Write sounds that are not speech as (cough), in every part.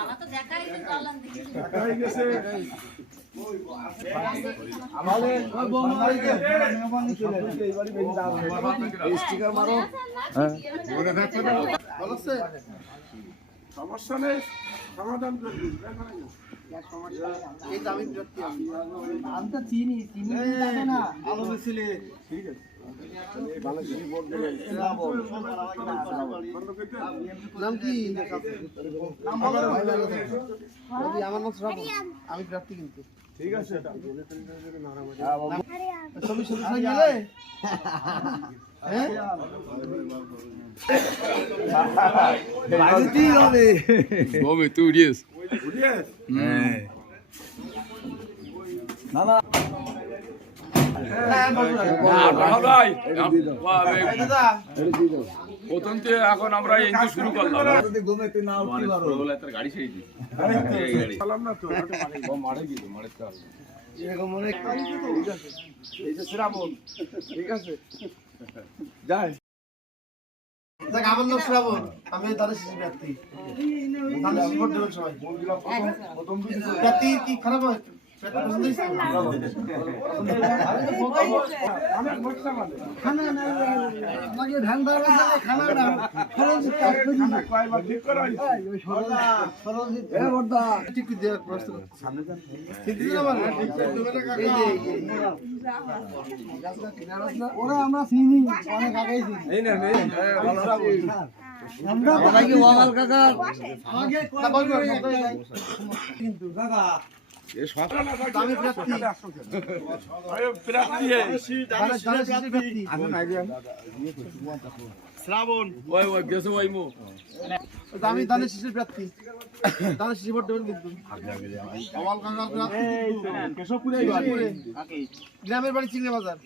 আমার তো দেখাই নি চললাম দেখি স্টিকার মারো সমস্যা নেই। সমাধান করে দিন। এই দামি বিরক্তি আমি আমি তো চিনি চিনি না। আলো মিছিলে। নাম কি? আমার নাম শ্রাবণ আমি প্রার্থী কিন্তু। ঠিক আছে ছবি ছবি ছবি (laughs) হ্যাঁ tu প্রথম তো এখন আমরা এনজি শুরু করলাম গাড়ি ছেড়ে দিই সালাম না তো মারে গিয়ে মারে এরকম অনেক ঠিক আছে যাই। দেখ আমার নাম শ্রাবণ। আমি তাদের শিশু ভোট প্রথম কি খারাপ হয়? ওরা আমরা চিনি অনেক আগেই চিনি আমরা কাকা আগে কিন্তু কাকা শ্রাবণ। ওই ওই গেছে ওই মো। দামি দানের শিশুর প্রার্থী। দানের ভোট দেবেন কিন্তু। গ্রামের বাড়ি চিংড়ি বাজার।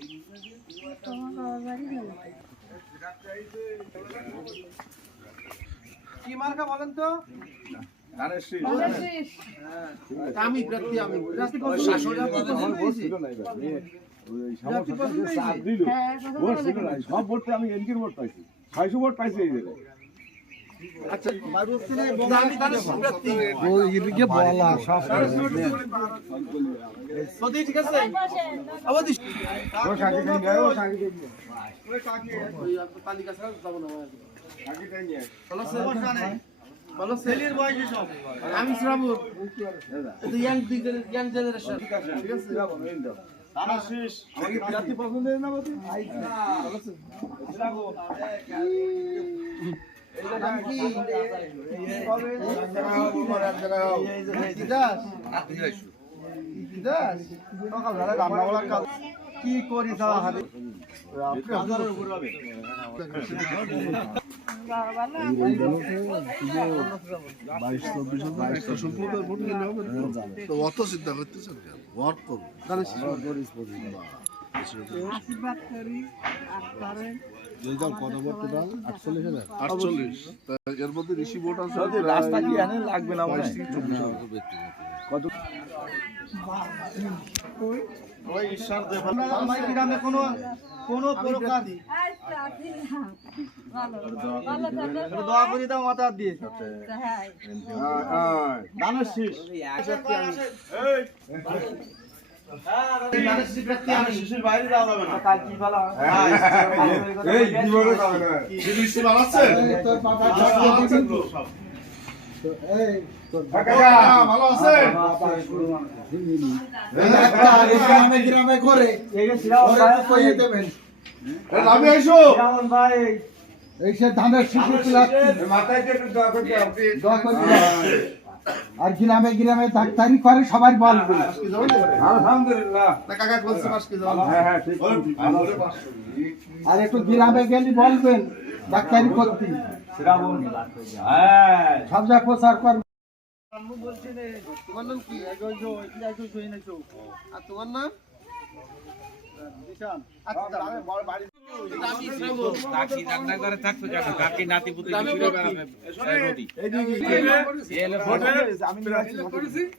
কি মার্কা বলেন তো? আমি প্রার্থী আমি সব ভোটে আমি এনকির ভোট পাইছি। ছয়শো ভোট পাইছি এই জায়গায় আচ্ছা ঠিক আছে? অবধি ও কাকে কাকে গায় ও কাকে কাকে ওই আপনার তালিকা ছাড়া যাব না। ভালো সেলির বয়স সব আমি শ্রাবণ। এটা ইয়াং ইয়াং জেনারেশন ঠিক আছে ঠিক আছে নাম কি? করি তারা অত চিন্তা করতেছেন কেন ভোট করুন আশীর্বাদ করি এর মধ্যে ঋষি ভোট আছে রাস্তা কি এনে লাগবে না মনে ওই ঈশ্বর দেব গ্রামে কোনো কোনো প্রকার দোয়া করি দাও মাথা দিয়ে দানের শীষ দানের আমি শিশুর বাইরে যাওয়া যাবে না কাল কি ভালো এই একটু করতে আর গ্রামে গ্রামে ডাক্তারি করে সবাই বলবে পাঁচ কেজি হবে না? আলহামদুলিল্লাহ না কাকা বলছে পাঁচ কেজি হবে হ্যাঁ। হ্যাঁ ঠিক ভালো আছে। আর একটু গ্রামে গেলে বলবেন ডাক্তারি করতে শ্রাবণ হ্যাঁ সব জায়গায় প্রচার করবে তোমার আর তোমার নাম? আচ্ছা, আমি বড় বাড়ি-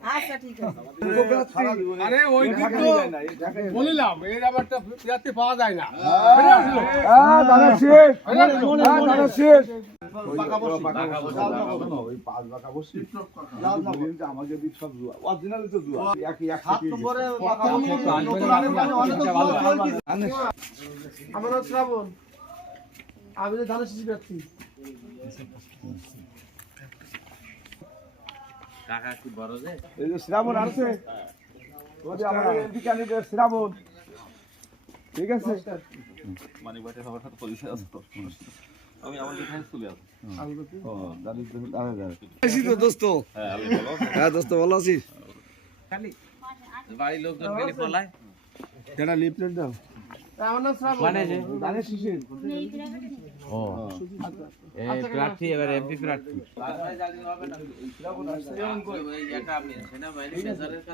আচ্ছা ঠিক আছে। আরে ওই বলিলাম এই ব্যাপারটা রাতে পাওয়া যায় না। দাদা শেষ। দাদা শেষ। সব জুয়া অরিজিনাল তো জুয়া। তো মানে কি- শ্রাবণ এই যে শ্রাবণ আছে ওই যে আমাদের এমপি ক্যান্ডিডেট শ্রাবণ। ঠিক আছে। এটা লোকজন গেলে পলায়? লিফলেট শ্রাবণ দানের শিশির। প্রার্থী এবার এমপি প্রার্থী।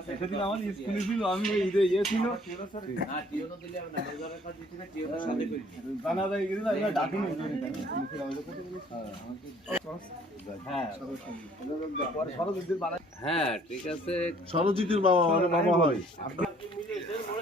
সেদিন আমার স্কুলে ছিল আমি ওই ঈদে ইয়ে না ডাকিনি। হ্যাঁ। ঠিক আছে। সরজিতের বাবা মানে বাবা হয়।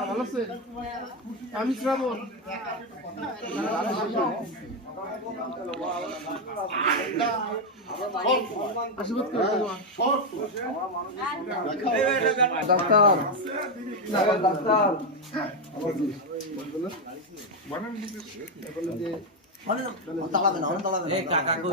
ভালো আছে। আমি শ্রাবণ। আশীর্বাদ করে তোমার। এই কাকা কই?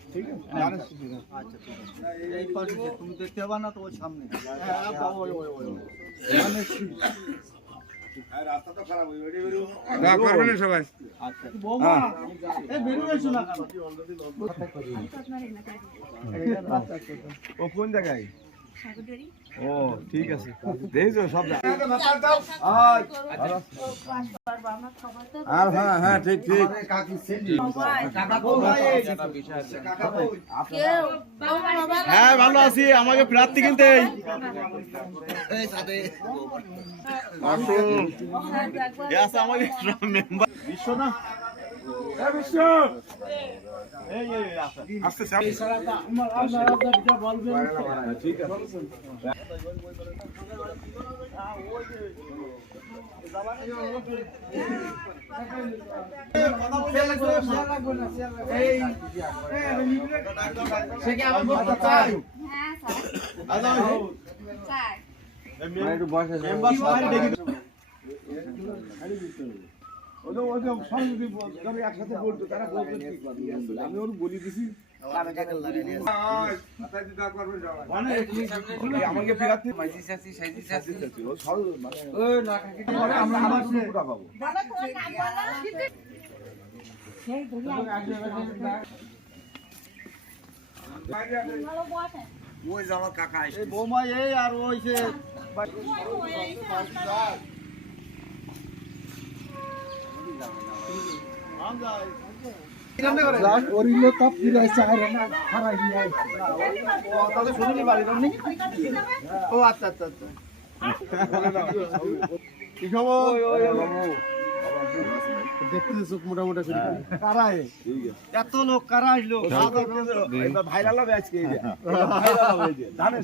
ঠিক আছে? দানের শিশির এই পাশে তুমি দেখতে পাবা না তো সামনে। করবেন সবাই। ও কোন জায়গায়? ও ঠিক আছে। দেখছ সব আর হ্যাঁ হ্যাঁ ঠিক ঠিক। হ্যাঁ ভালো আছি। আমাকে প্রার্থী কিনতে আছে আমাকে মেম্বার বিশ্ব না? সে কি আমার চাই একটু বসে মেম্বার ওই একসাথে বলতো, তারা বলতো আমি ওর বলি দিছি। মানে আমাকে ফেরাতে মাইজি চাচি সাইজি চাচি ও সরল আমরা আবার শুরুটা পাবো এই বৌমা এই আর ওই যে ও আচ্ছা আচ্ছা আচ্ছা। কি খবর? দেখতে চোখ মোটামুটি করে। কারা এ? এত লোক কারা আসলো? ভাইরাল হবে আজকে এই যে। ভাইরাল হবে যে। ধানের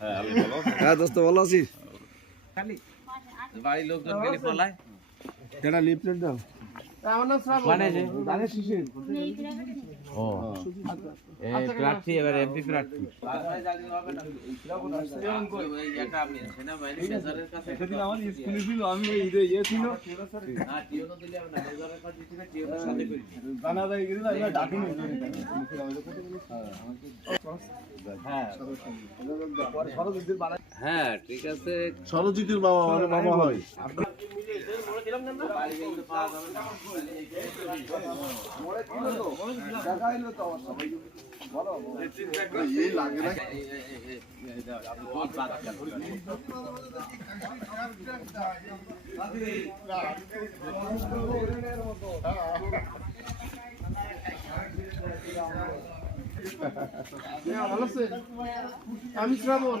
হ্যাঁ হ্যাঁ লিফলেট দাও। মানে ও। এই প্রার্থী এবার এমপি প্রার্থী। হ্যাঁ ঠিক আছে। সরজিতের বাবা মানে মামা হয়। লাগে না আমি শ্রাবণ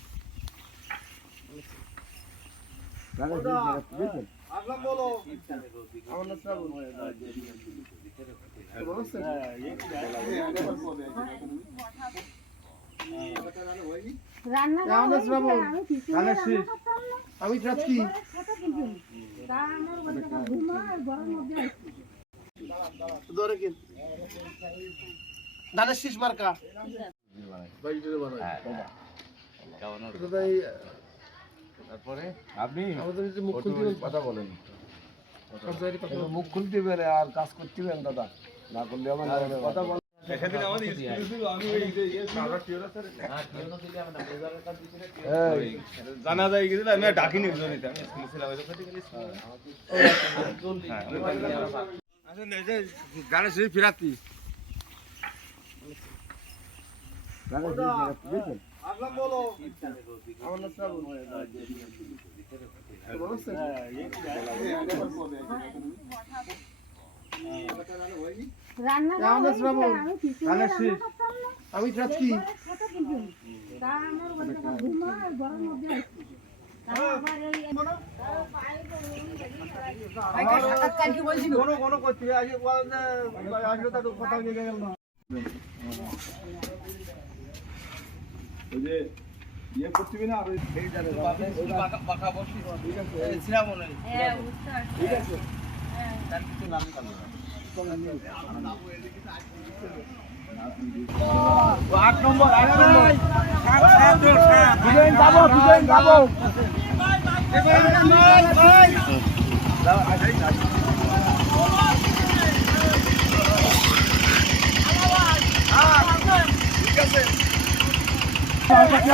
ধরে কে ধানের শীষ মার্কা তাই তারপরে? আপনি? কথা বলেন। কথা বলে। মুখ খুলতে পারে আর কাজ করতে পারেন দাদা। না করলে আমার কথা বল সেদিন আমাদের স্কুলে ছিল আমি ওই যে ছিল হ্যাঁ জানা যায় গেছিল আমি আর ডাকিনি লোকটি গেলে আচ্ছা সেই ফিরাতি। আসলাম বলো। আমার নাম শ্রাবণ। হয়ে আমি এই- কোনো কোনো বলতে আসলে কথা গেল না। ওই যে ইয়ে করছিবি না আর সেই জানে পাকা বসি। ঠিক আছে। হ্যাঁ। ঠিক আছে। আট নম্বর আট নম্বর। দুজন যাব দুজন যাব। ভাই